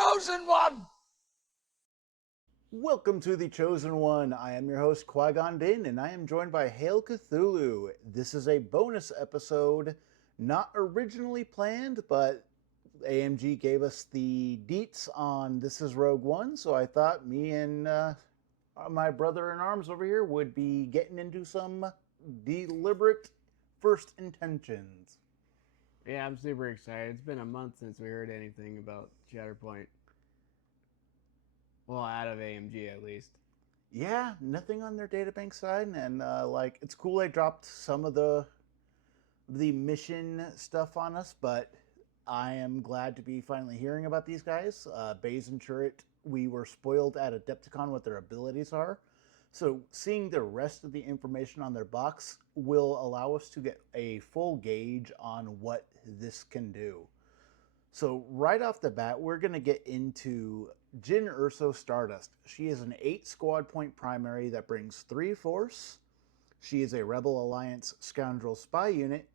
Chosen One! Welcome to The Chosen One. I am your host, Qui-Gon Din, and I am joined by HailCthulu. This is a bonus episode, not originally planned, but AMG gave us the deets on This is Rogue One, so I thought me and my brother in arms over here would be getting into some deliberate first intentions. Yeah, I'm super excited. It's been a month since we heard anything about Shatterpoint. Well, out of AMG at least. Yeah, nothing on their databank side, and it's cool they dropped some of the mission stuff on us, but I am glad to be finally hearing about these guys. Baze and Turret, we were spoiled at Adepticon what their abilities are, so seeing the rest of the information on their box will allow us to get a full gauge on what this can do. So right off the bat, we're going to get into Jyn Erso Stardust. She is an 8 squad point primary that brings 3 force. She is a Rebel Alliance Scoundrel Spy unit,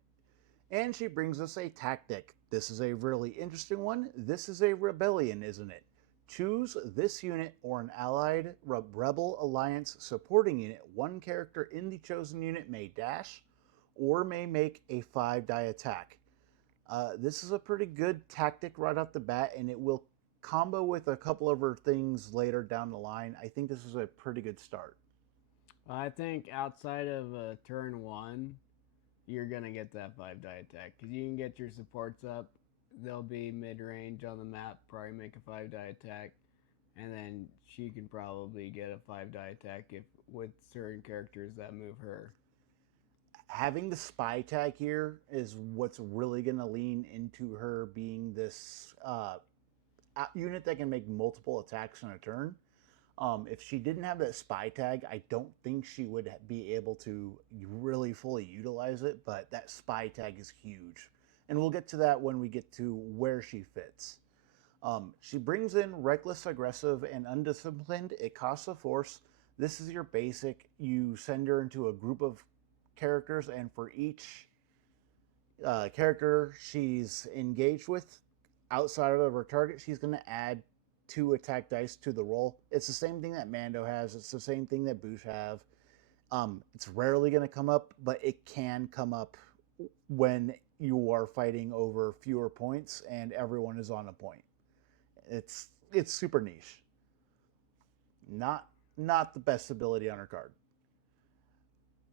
and she brings us a tactic. This is a really interesting one. This is a rebellion, isn't it? Choose this unit or an allied Rebel Alliance supporting unit. One character in the chosen unit may dash or may make a 5-die attack. This is a pretty good tactic right off the bat, and it will combo with a couple of other things later down the line. I think this is a pretty good start. I think outside of turn 1, you're going to get that 5-die attack. Because you can get your supports up. They'll be mid-range on the map, probably make a 5-die attack. And then she can probably get a 5-die attack with certain characters that move her. Having the spy tag here is what's really going to lean into her being this unit that can make multiple attacks in a turn. If she didn't have that spy tag, I don't think she would be able to really fully utilize it, but that spy tag is huge. And we'll get to that when we get to where she fits. She brings in Reckless, Aggressive, and Undisciplined. It costs a force. This is your basic. You send her into a group of characters, and for each character she's engaged with outside of her target, she's going to add 2 attack dice to the roll. It's the same thing that Mando has. It's the same thing that Boosh have. It's rarely going to come up, but it can come up when you are fighting over fewer points and everyone is on a point. It's super niche. Not the best ability on her card.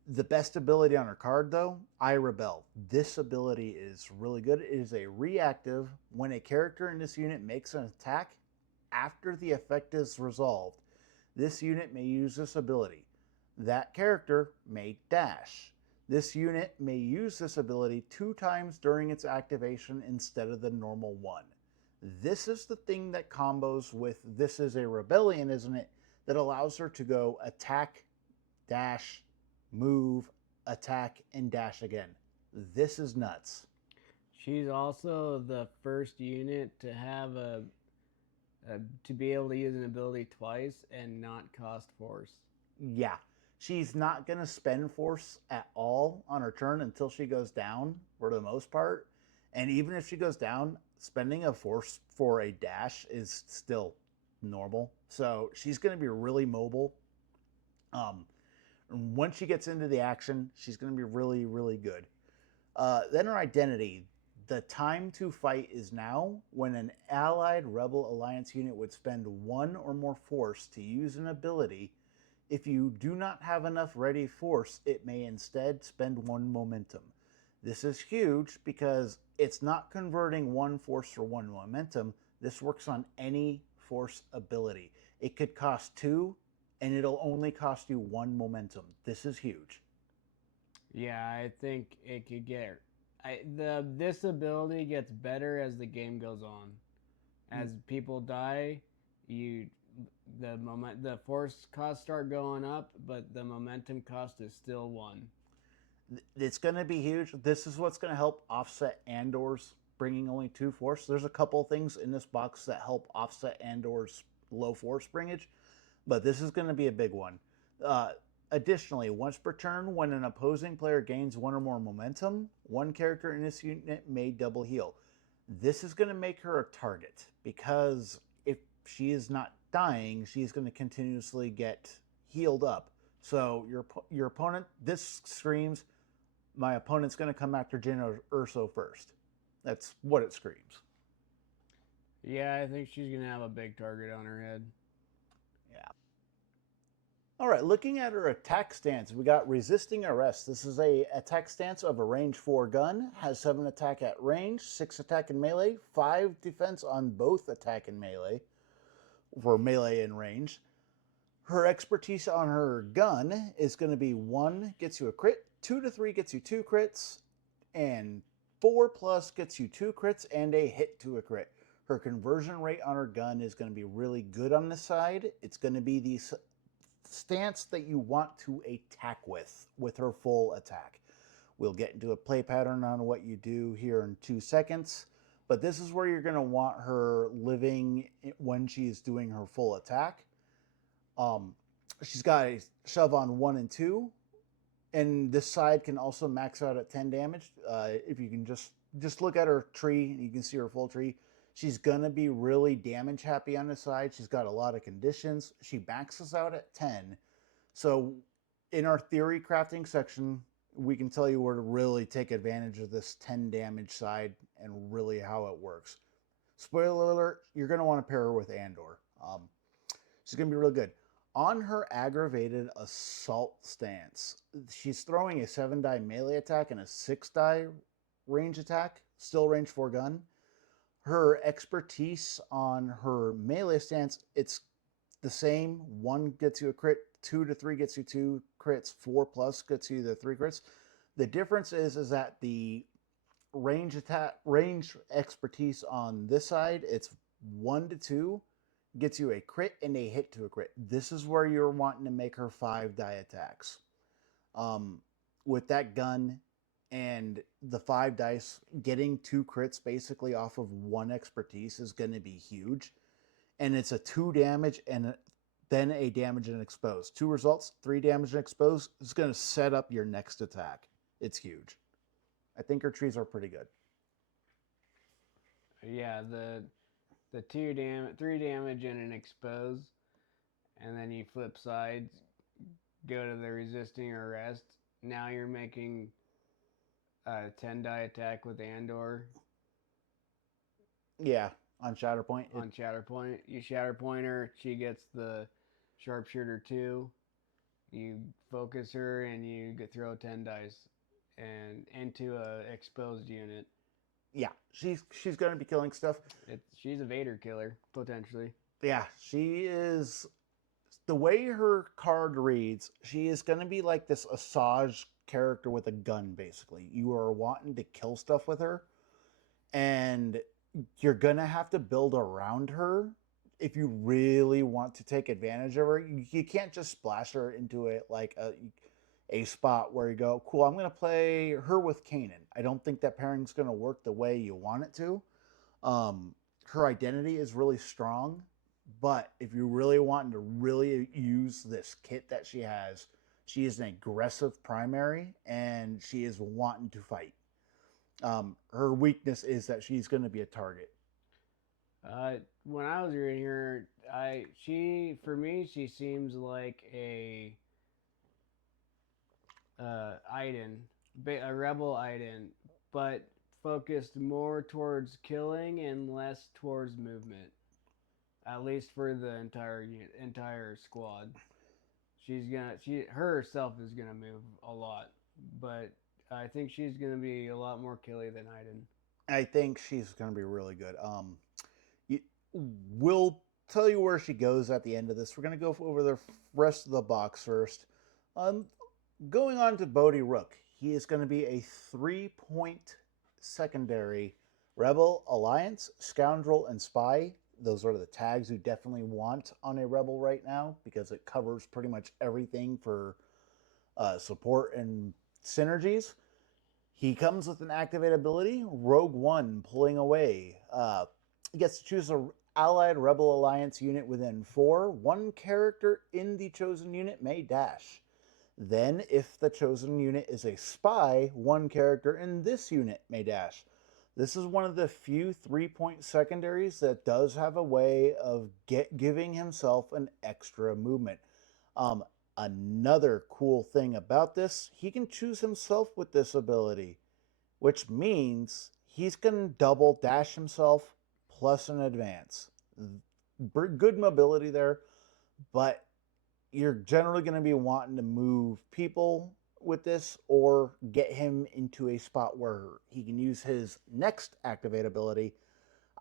The best ability on her card, though, I Rebel. This ability is really good. It is a reactive. When a character in this unit makes an attack, after the effect is resolved, this unit may use this ability. That character may dash. This unit may use this ability 2 times during its activation instead of the normal 1. This is the thing that combos with This is a Rebellion, isn't it? That allows her to go attack, dash, move, attack, and dash again. This is nuts. She's also the first unit to have to be able to use an ability twice and not cost force. Yeah, she's not going to spend force at all on her turn until she goes down, for the most part. And even if she goes down, spending a force for a dash is still normal. So she's going to be really mobile. Once she gets into the action, she's going to be really, really good. Then her identity. The time to fight is now. When an allied Rebel Alliance unit would spend 1 or more force to use an ability, if you do not have enough ready force, it may instead spend 1 momentum. This is huge because it's not converting 1 force for 1 momentum. This works on any force ability. It could cost 2, and it'll only cost you 1 momentum. This is huge. Yeah, I think it could get... this ability gets better as the game goes on. As people die, the force costs start going up, but the momentum cost is still 1. It's going to be huge. This is what's going to help offset Andor's bringing only 2 force. There's a couple things in this box that help offset Andor's low force bringage, but this is going to be a big one. Additionally, once per turn, when an opposing player gains 1 or more momentum, 1 character in this unit may double heal. This is going to make her a target, because she is not dying. She's going to continuously get healed up. So your opponent, this screams, my opponent's going to come after Jyn Erso first. That's what it screams. Yeah, I think she's gonna have a big target on her head. Yeah. All right, looking at her attack stance, we got resisting arrest. This is a attack stance of a range 4 gun, has 7 attack at range, 6 attack in melee, 5 defense on both attack and melee, for melee and range. Her expertise on her gun is going to be 1 gets you a crit, 2 to 3 gets you 2 crits, and 4 plus gets you 2 crits and a hit to a crit. Her conversion rate on her gun is going to be really good on this side. It's going to be the stance that you want to attack with her full attack. We'll get into a play pattern on what you do here in 2 seconds, but this is where you're going to want her living when she's doing her full attack. She's got a shove on 1 and 2, and this side can also max out at 10 damage. If you can just look at her tree, you can see her full tree. She's gonna be really damage happy on the side. She's got a lot of conditions. She maxes out at 10. So in our theory crafting section, we can tell you where to really take advantage of this 10 damage side and really how it works. Spoiler alert, you're gonna want to pair her with Andor. She's gonna be real good. On her aggravated assault stance, she's throwing a 7-die melee attack and a 6-die range attack, still range 4 gun. Her expertise on her melee stance, it's the same. 1 gets you a crit, 2 to 3 gets you 2 crits, 4 plus gets you the 3 crits. The difference is that the range expertise on this side, it's 1 to 2 gets you a crit and a hit to a crit. This is where you're wanting to make her 5-die attacks. With that gun and the 5 dice, getting 2 crits basically off of 1 expertise is going to be huge. And it's a 2 damage and then a damage and expose. 2 results, 3 damage and expose is going to set up your next attack. It's huge. I think her trees are pretty good. Yeah, the 3 damage and an expose, and then you flip sides, go to the resisting arrest. Now you're making a 10-die attack with Andor. Yeah, on Shatterpoint. On Shatterpoint. You Shatterpoint her, she gets the Sharpshooter 2. You focus her and you throw 10 dice and into a exposed unit. Yeah, she's going to be killing stuff. She's a Vader killer, potentially. Yeah, she is. The way her card reads, she is going to be like this Asajj character with a gun, basically. You are wanting to kill stuff with her, and you're going to have to build around her if you really want to take advantage of her. You can't just splash her into it like a spot where you go, cool, I'm going to play her with Kanan. I don't think that pairing's going to work the way you want it to. Her identity is really strong, but if you really want to really use this kit that she has, she is an aggressive primary, and she is wanting to fight. Her weakness is that she's going to be a target. When I was reading her, for me, she seems like a Iden, a rebel Iden, but focused more towards killing and less towards movement. At least for the entire squad. Herself is gonna move a lot, but I think she's gonna be a lot more killy than Iden. I think she's gonna be really good. We'll tell you where she goes at the end of this. We're gonna go over the rest of the box first. Going on to Bodi Rook, he is going to be a 3-point secondary Rebel, Alliance, Scoundrel, and Spy. Those are the tags you definitely want on a Rebel right now because it covers pretty much everything for support and synergies. He comes with an activated ability, Rogue One, pulling away. He gets to choose an allied Rebel Alliance unit within 4. 1 character in the chosen unit may dash. Then, if the chosen unit is a spy, 1 character in this unit may dash. This is one of the few 3-point secondaries that does have a way of giving himself an extra movement. Um, Another cool thing about this, he can choose himself with this ability, which means he's going to double dash himself plus an advance. Good mobility there, but you're generally going to be wanting to move people with this or get him into a spot where he can use his next activate ability.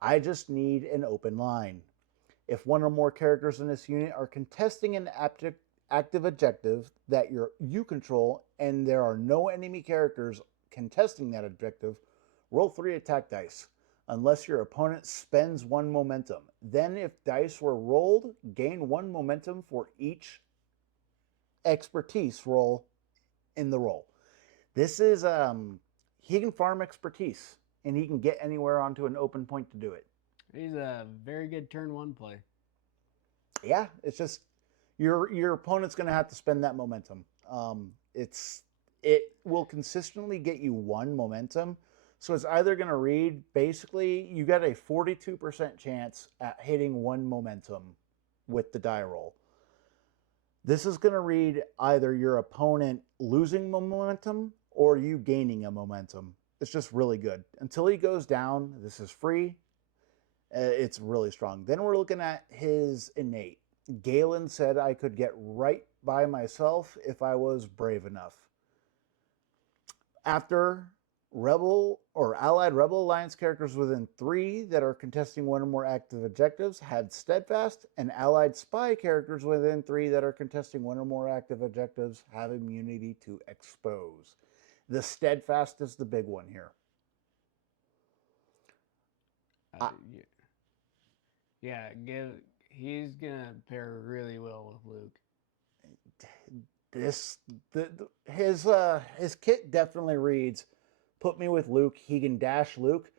I just need an open line. If one or more characters in this unit are contesting an active objective that you control and there are no enemy characters contesting that objective, roll 3 attack dice unless your opponent spends 1 momentum. Then if dice were rolled, gain 1 momentum for each expertise roll in the roll. This is he can farm expertise and he can get anywhere onto an open point to do it. He's a very good turn 1 play. Yeah, it's just your opponent's going to have to spend that momentum. It will consistently get you 1 momentum. So it's either going to read, basically, you got a 42% chance at hitting 1 momentum with the die roll. This is going to read either your opponent losing momentum or you gaining a momentum. It's just really good. Until he goes down, this is free. It's really strong. Then we're looking at his innate. Galen said I could get right by myself if I was brave enough. After Rebel or Allied Rebel Alliance characters within 3 that are contesting 1 or more active objectives had Steadfast, and Allied Spy characters within 3 that are contesting 1 or more active objectives have immunity to expose. The Steadfast is the big one here. Yeah, he's gonna pair really well with Luke. His kit definitely reads, put me with Luke. He can dash Luke.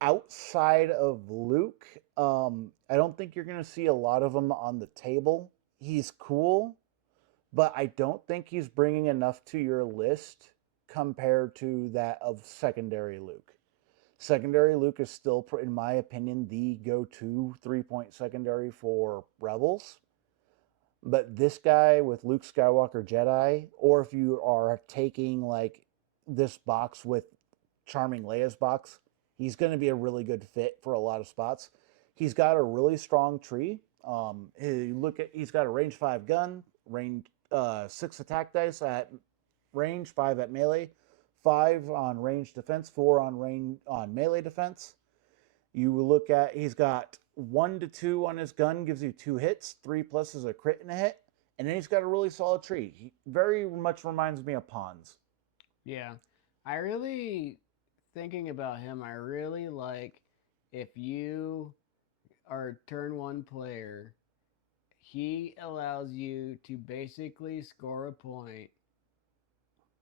Outside of Luke, I don't think you're going to see a lot of him on the table. He's cool, but I don't think he's bringing enough to your list compared to that of secondary Luke. Secondary Luke is still, in my opinion, the go-to 3-point secondary for Rebels. But this guy with Luke Skywalker Jedi, or if you are taking like this box with Charming Leia's box, he's going to be a really good fit for a lot of spots. He's got a really strong tree. He's got a range 5 gun, range 6 attack dice at range, 5 at melee, 5 on range defense, 4 on melee defense. You look at, he's got 1 to 2 on his gun, gives you 2 hits, 3+ is a crit and a hit, and then he's got a really solid tree. He very much reminds me of Pawns. Yeah, I really, thinking about him, I really like if you are a turn 1 player, he allows you to basically score a point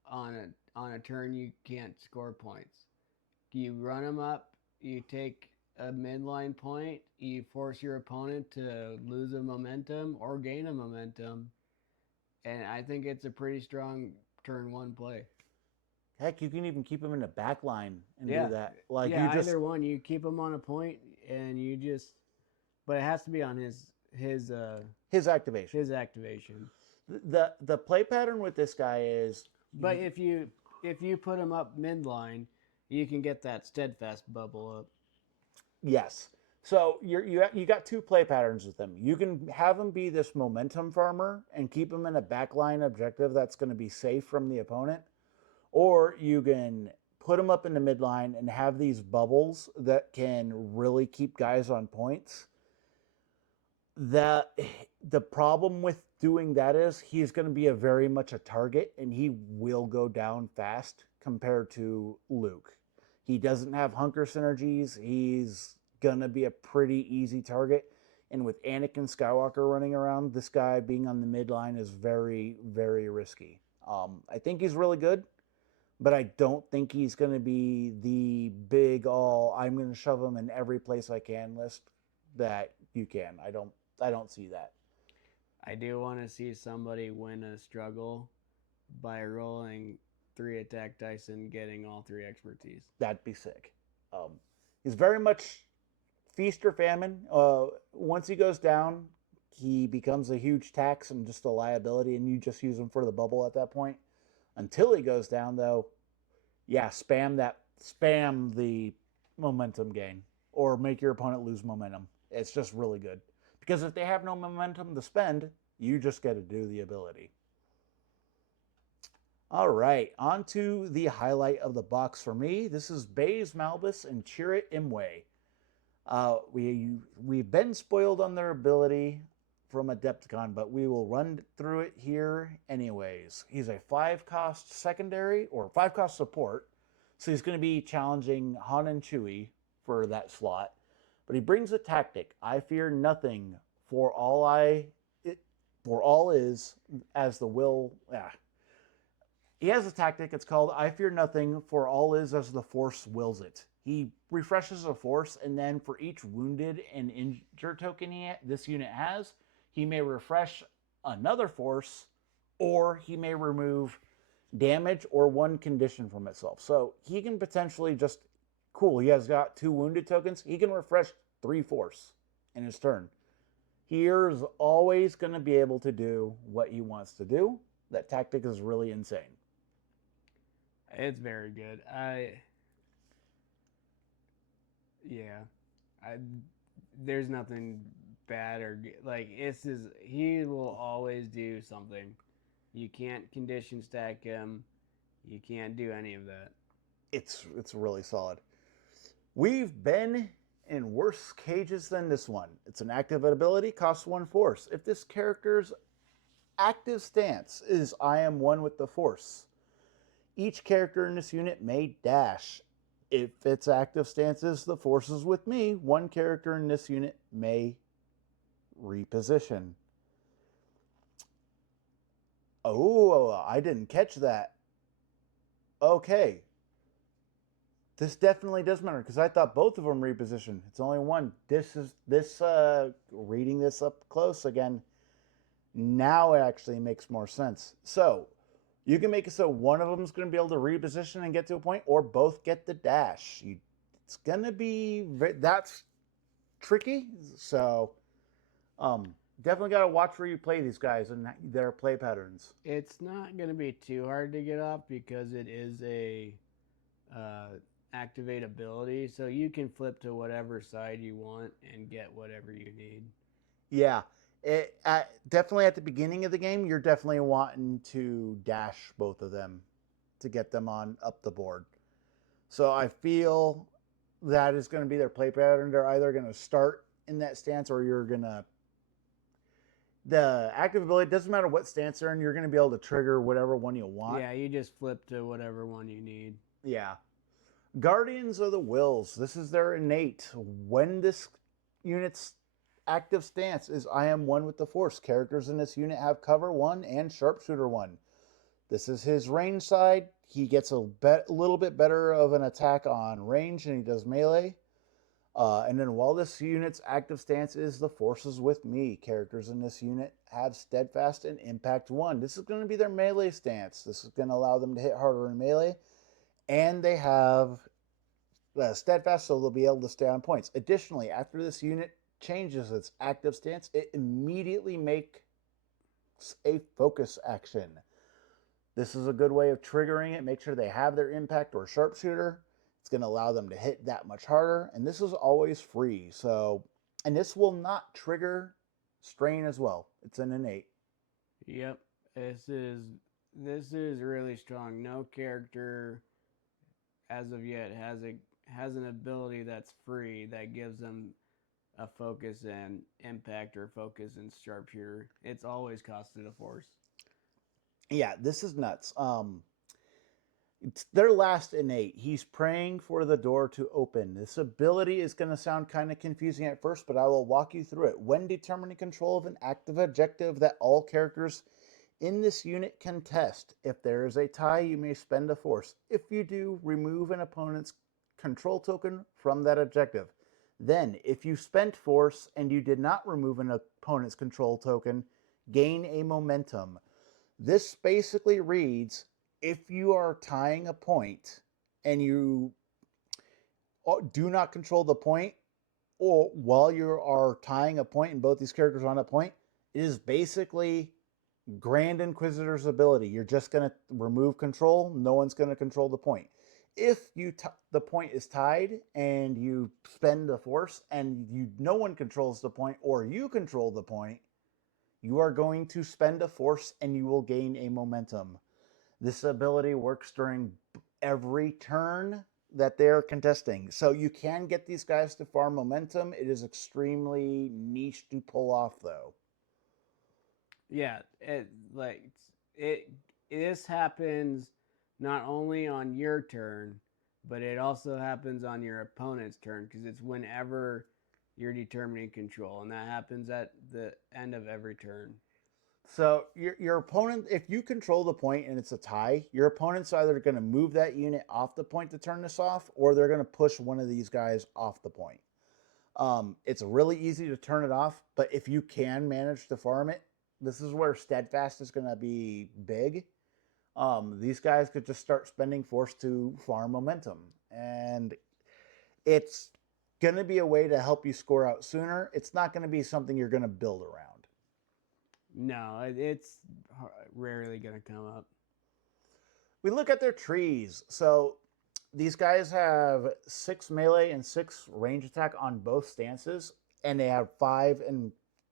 on a turn you can't score points. You run him up, you take a midline point, you force your opponent to lose a momentum or gain a momentum, and I think it's a pretty strong turn 1 play. Heck, you can even keep him in the back line and do that. Like either one. You keep him on a point, and you just, but it has to be on his activation. His activation. The play pattern with this guy is, but if you put him up midline, you can get that steadfast bubble up. Yes. So you got 2 play patterns with him. You can have him be this momentum farmer and keep him in a backline objective that's going to be safe from the opponent, or you can put him up in the midline and have these bubbles that can really keep guys on points. The problem with doing that is he's going to be very much a target and he will go down fast compared to Luke. He doesn't have hunker synergies. He's going to be a pretty easy target. And with Anakin Skywalker running around, this guy being on the midline is very, very risky. I think he's really good, but I don't think he's going to be the big I'm going to shove him in every place I can list that you can. I don't see that. I do want to see somebody win a struggle by rolling 3 attack dice and getting all 3 expertise. That'd be sick. Um, he's very much feast or famine. Once he goes down, he becomes a huge tax and just a liability, and you just use him for the bubble at that point. Until he goes down, though, yeah, spam the momentum gain, or make your opponent lose momentum. It's just really good. Because if they have no momentum to spend, you just get to do the ability. All right, on to the highlight of the box for me. This is Baze Malbus and Chirrut Imwe. We've been spoiled on their ability from Adepticon, but we will run through it here anyways. He's a 5-cost secondary, or 5-cost support, so he's going to be challenging Han and Chewie for that slot. But he brings a tactic. I fear nothing, for all is as the will. He has a tactic. It's called I fear nothing, for all is as the Force wills it. He refreshes a Force, and then for each wounded and injured token this unit has, he may refresh another Force, or he may remove damage or one condition from itself. So he can potentially just, cool, he has got 2 wounded tokens, he can refresh 3 Force in his turn. He is always going to be able to do what he wants to do. That tactic is really insane. It's very good. There's nothing bad or like he will always do something. You can't condition stack him. You can't do any of that. It's really solid. We've been in worse cages than this one. It's an active ability, costs 1 Force. If this character's active stance is I am one with the Force, each character in this unit may dash. If its active stance is the Force is with me, one character in this unit may reposition. Oh, I didn't catch that. Okay. This definitely does matter, because I thought both of them reposition. It's only one. Reading this up close again, now it actually makes more sense. So, you can make it so one of them is going to be able to reposition and get to a point, or both get the dash. It's going to be, that's tricky. So, definitely got to watch where you play these guys and their play patterns. It's not going to be too hard to get off because it is a activate ability, so you can flip to whatever side you want and get whatever you need. Yeah. Definitely at the beginning of the game, you're definitely wanting to dash both of them to get them on up the board. So I feel that is going to be their play pattern. They're either going to start in that stance, or you're going to... The active ability, doesn't matter what stance they're in, you're going to be able to trigger whatever one you want. Yeah, you just flip to whatever one you need. Yeah. Guardians of the Wills. This is their innate. When this unit's active stance is I am one with the Force, characters in this unit have cover 1 and sharpshooter 1. This is his range side. He gets a little bit better of an attack on range than he does melee. And then while this unit's active stance is the Force is with me, characters in this unit have steadfast and impact 1. This is going to be their melee stance. This is going to allow them to hit harder in melee. And they have steadfast, so they'll be able to stay on points. Additionally, after this unit changes its active stance, it immediately makes a focus action. This is a good way of triggering it. Make sure they have their impact or sharpshooter. It's going to allow them to hit that much harder, and this is always free. So, and this will not trigger strain as well. It's an innate. Yep, this is really strong. No character as of yet has an ability that's free that gives them a focus and impact, or focus and sharpshooter. It's always costed a Force. Yeah, this is nuts. It's their last innate. He's praying for the door to open. This ability is going to sound kind of confusing at first, but I will walk you through it. When determining control of an active objective that all characters in this unit can test, if there is a tie, you may spend a Force. If you do, remove an opponent's control token from that objective. Then, if you spent Force and you did not remove an opponent's control token, gain a momentum. This basically reads, if you are tying a point and do not control the point, or while you are tying a point and both these characters are on a point, it is basically Grand Inquisitor's ability. You're just going to remove control. No one's going to control the point. If the point is tied and you spend the force and no one controls the point or you control the point, you are going to spend a force and you will gain a momentum. This ability works during every turn that they're contesting. So you can get these guys to farm momentum. It is extremely niche to pull off, though. Yeah, it this happens not only on your turn, but it also happens on your opponent's turn because it's whenever you're determining control, and that happens at the end of every turn. So your opponent, if you control the point and it's a tie, your opponent's either going to move that unit off the point to turn this off, or they're going to push one of these guys off the point. It's really easy to turn it off, but if you can manage to farm it, this is where Steadfast is going to be big. These guys could just start spending force to farm momentum, and it's going to be a way to help you score out sooner. It's not going to be something you're going to build around. No, it's rarely going to come up. We look at their trees. So these guys have 6 melee and 6 range attack on both stances, and they have 5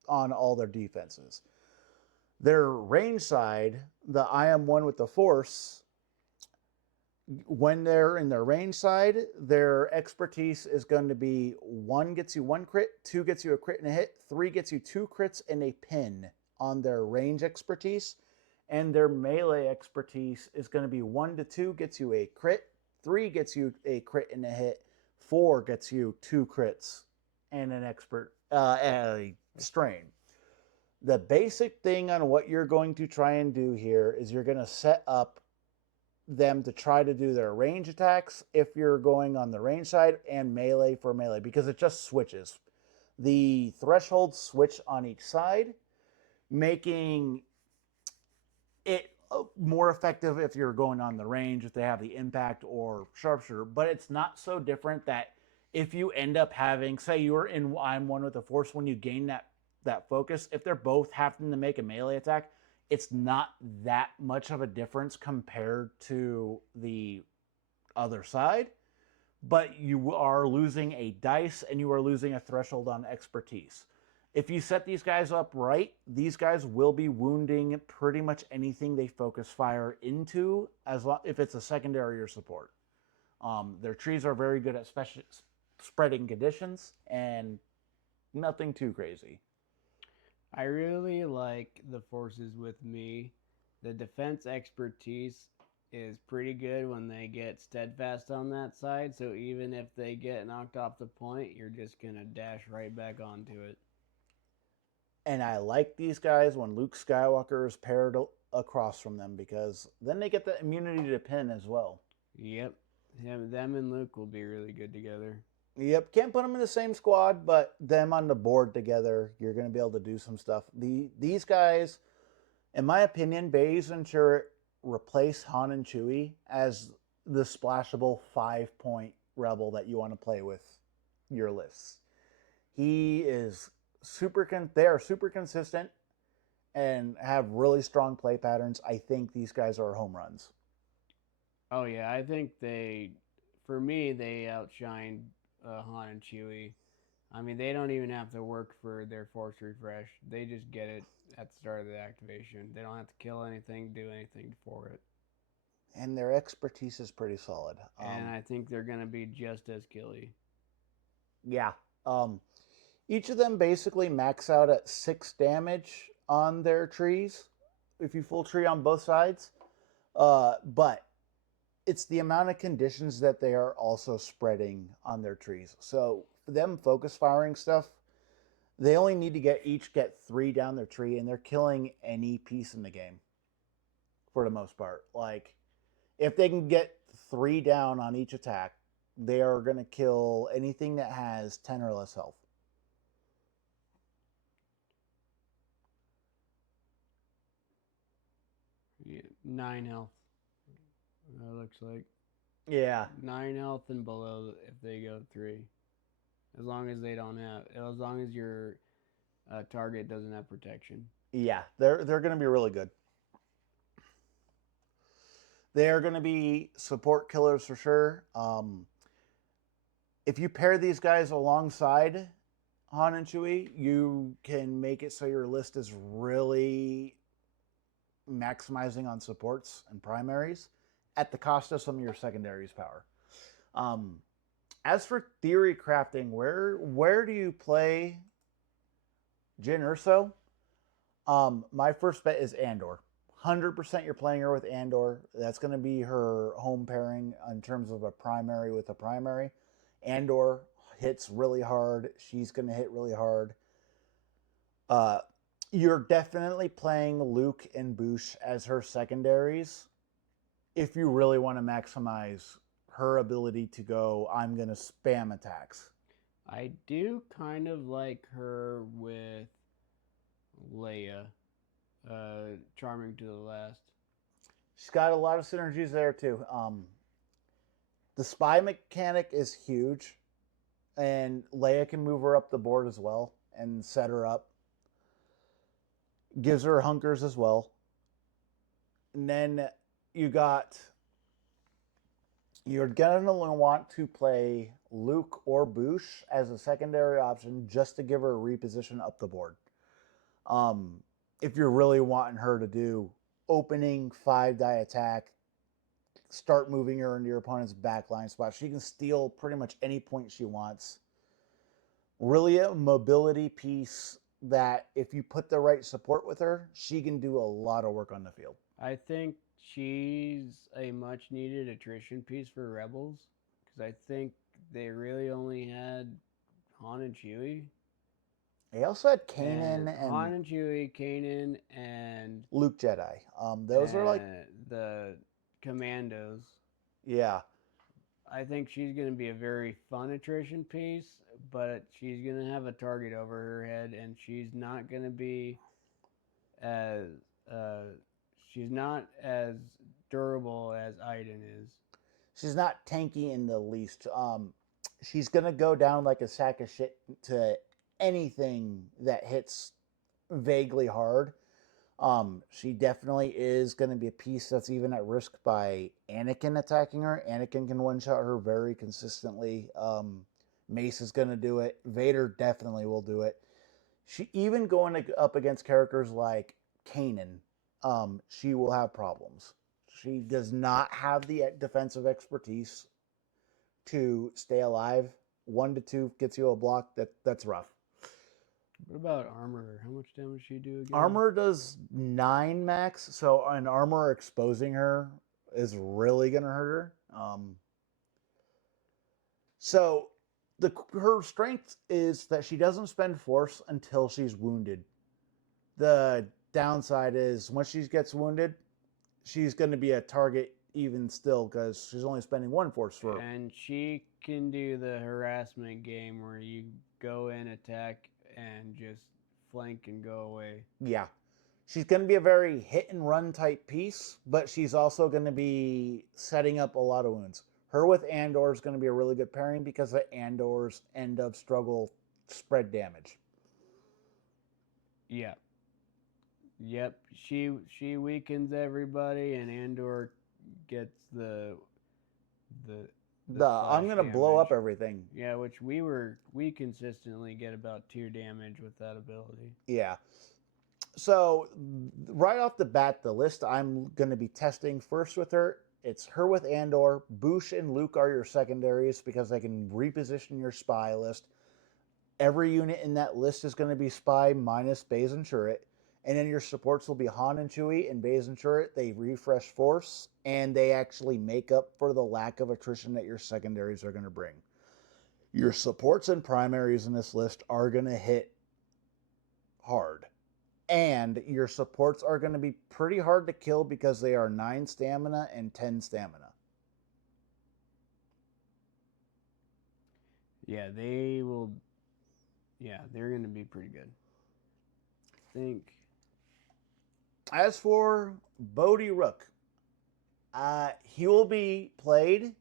on all their defenses. Their range side, the I am one with the force, when they're in their range side, their expertise is going to be 1 gets you 1 crit, 2 gets you a crit and a hit, 3 gets you 2 crits and a pin on their range expertise. And their melee expertise is going to be 1 to 2 gets you a crit, 3 gets you a crit and a hit, 4 gets you 2 crits and an a strain. The basic thing on what you're going to try and do here is you're going to set up them to try to do their range attacks if you're going on the range side, and melee for melee, because it just switches. The thresholds switch on each side, making it more effective if you're going on the range, if they have the impact or sharpshooter. But it's not so different that if you end up having, say you're in I'm one with the force, when you gain that focus, if they're both having to make a melee attack, it's not that much of a difference compared to the other side, but you are losing a dice and you are losing a threshold on expertise. If you set these guys up right, these guys will be wounding pretty much anything they focus fire into, if it's a secondary or support. Their trees are very good at spreading conditions, and nothing too crazy. I really like the forces with me. The defense expertise is pretty good when they get steadfast on that side, so even if they get knocked off the point, you're just going to dash right back onto it. And I like these guys when Luke Skywalker is paired across from them, because then they get the immunity to pin as well. Yep. Them and Luke will be really good together. Yep, can't put them in the same squad, but them on the board together, you're going to be able to do some stuff. These guys, in my opinion, Baze and Turret replace Han and Chewie as the splashable 5-point rebel that you want to play with your lists. He is they are super consistent and have really strong play patterns. I think these guys are home runs. Oh yeah, I think for me, they outshined Han and Chewie. I mean, they don't even have to work for their force refresh. They just get it at the start of the activation. They don't have to kill anything, do anything for it. And their expertise is pretty solid. And I think they're going to be just as killy. Yeah. Each of them basically max out at 6 damage on their trees, if you full tree on both sides. But it's the amount of conditions that they are also spreading on their trees. So for them focus firing stuff, they only need to get 3 down their tree, and they're killing any piece in the game for the most part. Like, if they can get 3 down on each attack, they are going to kill anything that has 10 or less health. Yeah, 9 health. That looks like. Yeah. 9 health and below if they go 3. As long as they don't have, as long as your target doesn't have protection. Yeah, they're going to be really good. They are going to be support killers for sure. If you pair these guys alongside Han and Chewie, you can make it so your list is really maximizing on supports and primaries at the cost of some of your secondaries power. Um, as for theory crafting, where do you play Jyn Erso? My first bet is Andor. 100% you're playing her with Andor. That's going to be her home pairing in terms of a primary with a primary. Andor hits really hard. She's going to hit really hard. You're definitely playing Luke and Boosh as her secondaries if you really want to maximize her ability to go, I'm going to spam attacks. I do kind of like her with Leia, charming to the last. She's got a lot of synergies there too. The spy mechanic is huge, and Leia can move her up the board as well and set her up. Gives her hunkers as well. And then you're gonna want to play Luke or Boosh as a secondary option just to give her a reposition up the board. If you're really wanting her to do opening 5-die attack, start moving her into your opponent's backline spot. She can steal pretty much any point she wants. Really a mobility piece that if you put the right support with her, she can do a lot of work on the field. I think she's a much needed attrition piece for Rebels because I think they really only had Han and Chewie. They also had Kanan and Han and Chewie, Kanan, and Luke Jedi. Those are like the commandos. Yeah. I think she's going to be a very fun attrition piece, but she's going to have a target over her head, and she's not going to be as she's not as durable as Iden is. She's not tanky in the least. She's gonna go down like a sack of shit to anything that hits vaguely hard. She definitely is going to be a piece that's even at risk by Anakin attacking her. Anakin can one-shot her very consistently. Mace is going to do it. Vader definitely will do it. She even going up against characters like Kanan, she will have problems. She does not have the defensive expertise to stay alive. 1 to 2 gets you a block. That's rough. What about armor? How much damage does she do again? Armor does 9 max, so an armor exposing her is really going to hurt her. So her strength is that she doesn't spend force until she's wounded. The downside is once she gets wounded, she's going to be a target even still because she's only spending 1 force for. And she can do the harassment game where you go in, attack, and just flank and go away. Yeah. She's going to be a very hit and run type piece, but she's also going to be setting up a lot of wounds. Her with Andor is going to be a really good pairing because of Andor's end of struggle spread damage. Yeah. Yep. She weakens everybody, and Andor gets the I'm going to blow up everything. Yeah, which we consistently get about 2 damage with that ability. Yeah. So right off the bat, the list I'm going to be testing first with her, it's her with Andor. Boosh and Luke are your secondaries because they can reposition your spy list. Every unit in that list is going to be spy minus Baze and Turret. And then your supports will be Han and Chewie and Baze and Turret. They refresh force, and they actually make up for the lack of attrition that your secondaries are going to bring. Your supports and primaries in this list are going to hit hard. And your supports are going to be pretty hard to kill because they are 9 stamina and 10 stamina. Yeah, they will. Yeah, they're going to be pretty good. I think. As for Bodi Rook, he will be played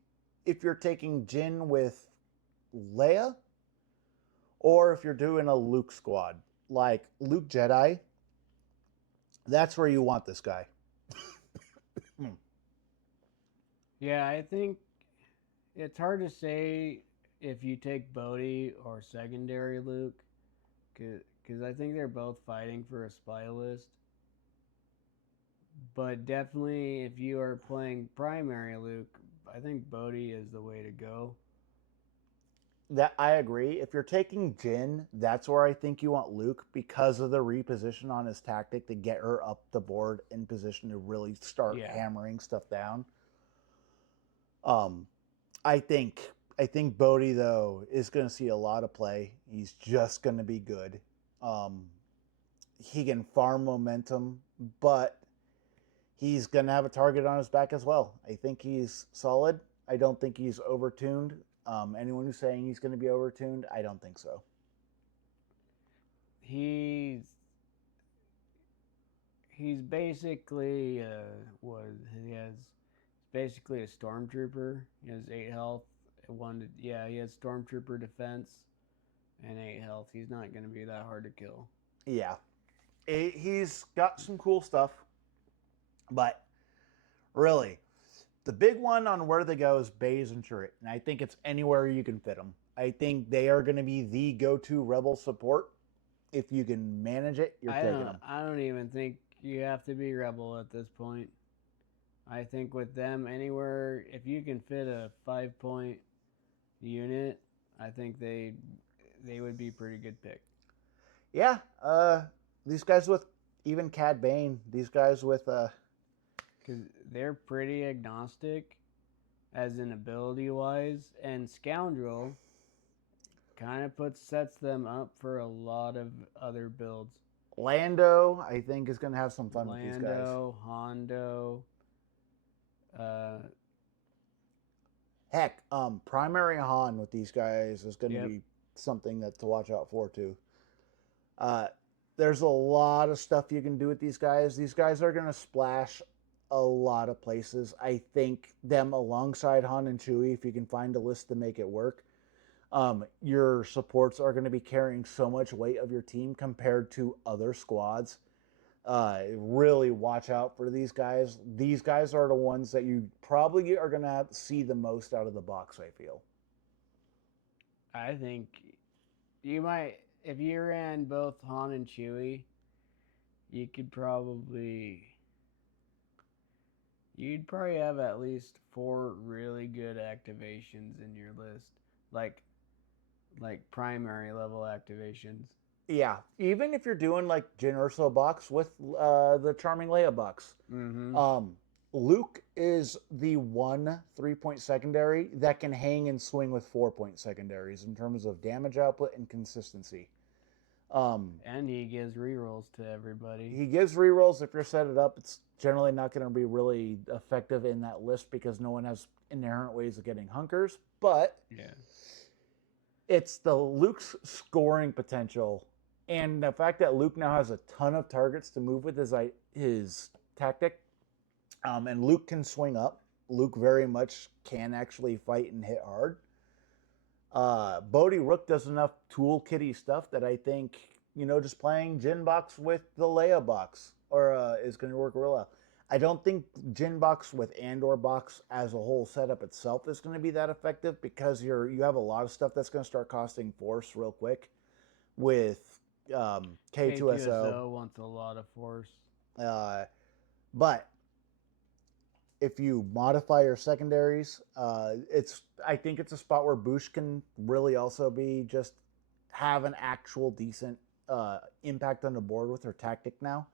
if you're taking Jyn with Leia, or if you're doing a Luke squad, like Luke Jedi, that's where you want this guy. Yeah, I think it's hard to say if you take Bodi or secondary Luke, because I think they're both fighting for a spy list. But definitely, if you are playing primary Luke, I think Bodi is the way to go. That I agree. If you're taking Jyn, that's where I think you want Luke because of the reposition on his tactic to get her up the board in position to really start hammering stuff down. I think Bodi though is going to see a lot of play. He's just going to be good. He can farm momentum, but he's going to have a target on his back as well. I think he's solid. I don't think he's overtuned. Anyone who's saying he's going to be overtuned, I don't think so. He's basically he has basically a stormtrooper. He has 8 health. He has stormtrooper defense and 8 health. He's not going to be that hard to kill. Yeah, he's got some cool stuff, but really, the big one on where they go is Baze and Turret, and I think it's anywhere you can fit them. I think they are going to be the go-to Rebel support. If you can manage it, you're taking them. I don't even think you have to be Rebel at this point. I think with them, anywhere, if you can fit a 5-point unit, I think they would be a pretty good pick. Yeah, these guys with even Cad Bane, these guys with because they're pretty agnostic, as in ability-wise, and Scoundrel kind of sets them up for a lot of other builds. Lando, I think, is going to have some fun with these guys. Lando, Hondo. Heck, primary Han with these guys is going to be something to watch out for too. There's a lot of stuff you can do with these guys. These guys are going to splash a lot of places. I think them alongside Han and Chewie, if you can find a list to make it work, your supports are going to be carrying so much weight of your team compared to other squads. Really watch out for these guys. These guys are the ones that you probably are going to see the most out of the box, I feel. I think you might, if you ran both Han and Chewie, you'd probably have at least 4 really good activations in your list, like primary level activations. Yeah, even if you're doing like Jyn Erso box with the Charming Leia box. Mm-hmm. Luke is the one 3-point secondary that can hang and swing with 4-point secondaries in terms of damage output and consistency. And he gives rerolls to everybody. He gives rerolls if you're set it up. It's generally not going to be really effective in that list because no one has inherent ways of getting hunkers. But it's the Luke's scoring potential and the fact that Luke now has a ton of targets to move with his tactic. And Luke can swing up. Luke very much can actually fight and hit hard. Bodi Rook does enough toolkitty stuff that I think, just playing Jyn box with the Leia box is going to work real well. I don't think Jyn box with Andor box as a whole setup itself is going to be that effective because you have a lot of stuff that's going to start costing force real quick with K2SO wants a lot of force. But if you modify your secondaries, I think it's a spot where Boosh can really also be just have an actual decent impact on the board with her tactic now.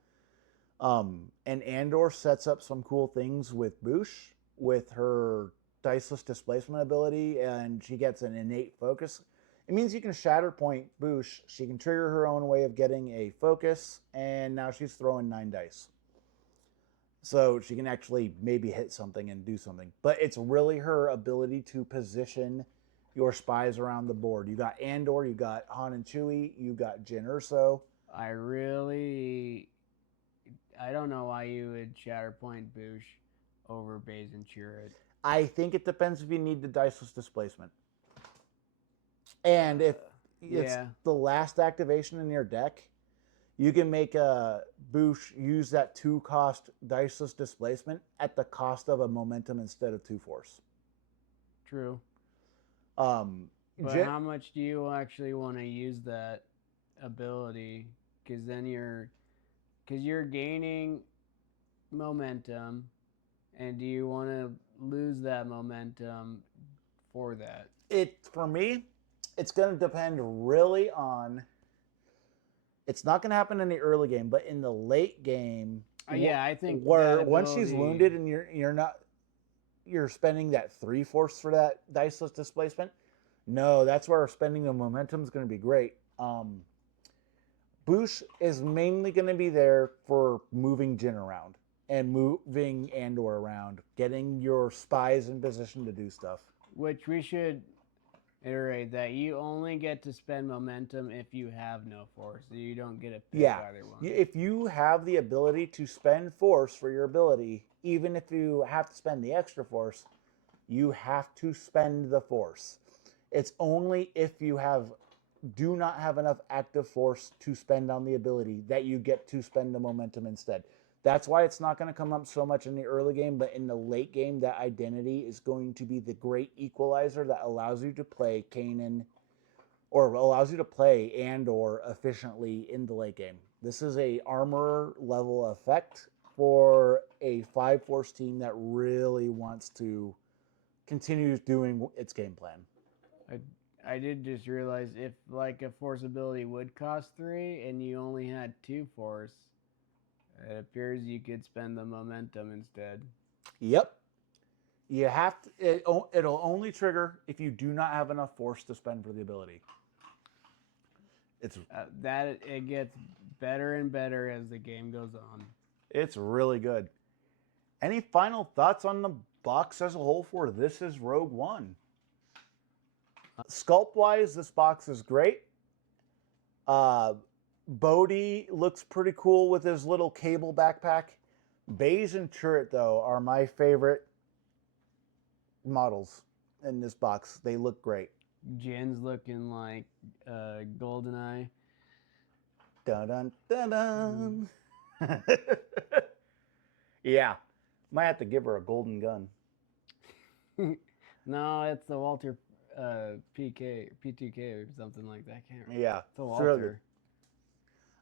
And Andor sets up some cool things with Boosh with her diceless displacement ability, and she gets an innate focus. It means you can Shatterpoint Boosh. She can trigger her own way of getting a focus, and now she's throwing 9 dice. So she can actually maybe hit something and do something. But it's really her ability to position your spies around the board. You got Andor, you got Han and Chewie, you got Jyn Erso. I don't know why you would Shatterpoint Boosh over Baze and Turret. I think it depends if you need the diceless displacement. And if it's Yeah. the last activation in your deck, you can make a Boosh use that 2-cost diceless displacement at the cost of a momentum instead of 2 force. True. Um, But how much do you actually want to use that ability? Because then you're gaining momentum, and do you want to lose that momentum for that? For me, it's going to depend really on. It's not going to happen in the early game, but in the late game, Yeah, I think where that once she's ability- wounded and you're spending that 3 force for that diceless displacement. No, that's where spending the momentum is going to be great. Boosh is mainly going to be there for moving Jyn around and moving Andor around, getting your spies in position to do stuff. Which we should iterate that you only get to spend momentum if you have no force. So you don't get to pick either one. If you have the ability to spend force for your ability, even if you have to spend the extra force, you have to spend the force. It's only if you do not have enough active force to spend on the ability that you get to spend the momentum instead. That's why it's not going to come up so much in the early game, but in the late game, that identity is going to be the great equalizer that allows you to play Kanan, or allows you to play Andor efficiently in the late game. This is a armor level effect for a 5-force team that really wants to continue doing its game plan. I did just realize if like a force ability would cost 3 and you only had 2 force, it appears you could spend the momentum instead. Yep. You have to, it'll only trigger if you do not have enough force to spend for the ability. It's that it gets better and better as the game goes on. It's really good. Any final thoughts on the box as a whole for This Is Rogue One? Sculpt-wise, this box is great. Bodi looks pretty cool with his little cable backpack. Baze and Turret, though, are my favorite models in this box. They look great. Jyn's looking like GoldenEye. Dun dun dun dun. Yeah, might have to give her a golden gun. No, it's the Walter P2K or something like that. I can't remember. Yeah, the Walter. Really.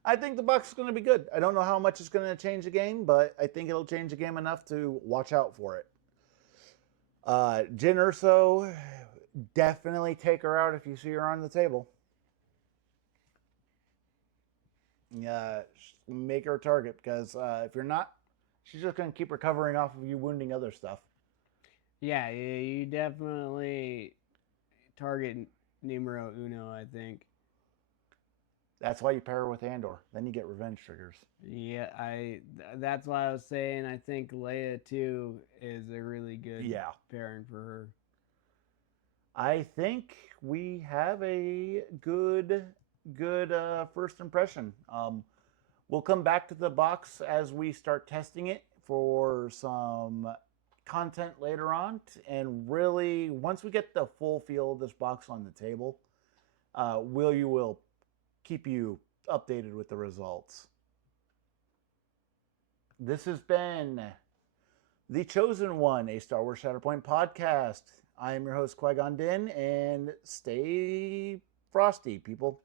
I think the box is going to be good. I don't know how much it's going to change the game, but I think it'll change the game enough to watch out for it. Jyn Erso, definitely take her out if you see her on the table. Make her a target, because if you're not, she's just going to keep recovering off of you wounding other stuff. Yeah, you definitely target numero uno, I think. That's why you pair her with Andor. Then you get revenge triggers. Yeah, that's why I was saying I think Leia too is a really good pairing for her. I think we have a good first impression. We'll come back to the box as we start testing it for some content later on, and really once we get the full feel of this box on the table, we'll keep you updated with the results. This has been The Chosen One, a Star Wars Shatterpoint podcast. I am your host, Qui-Gon Din, and stay frosty, people.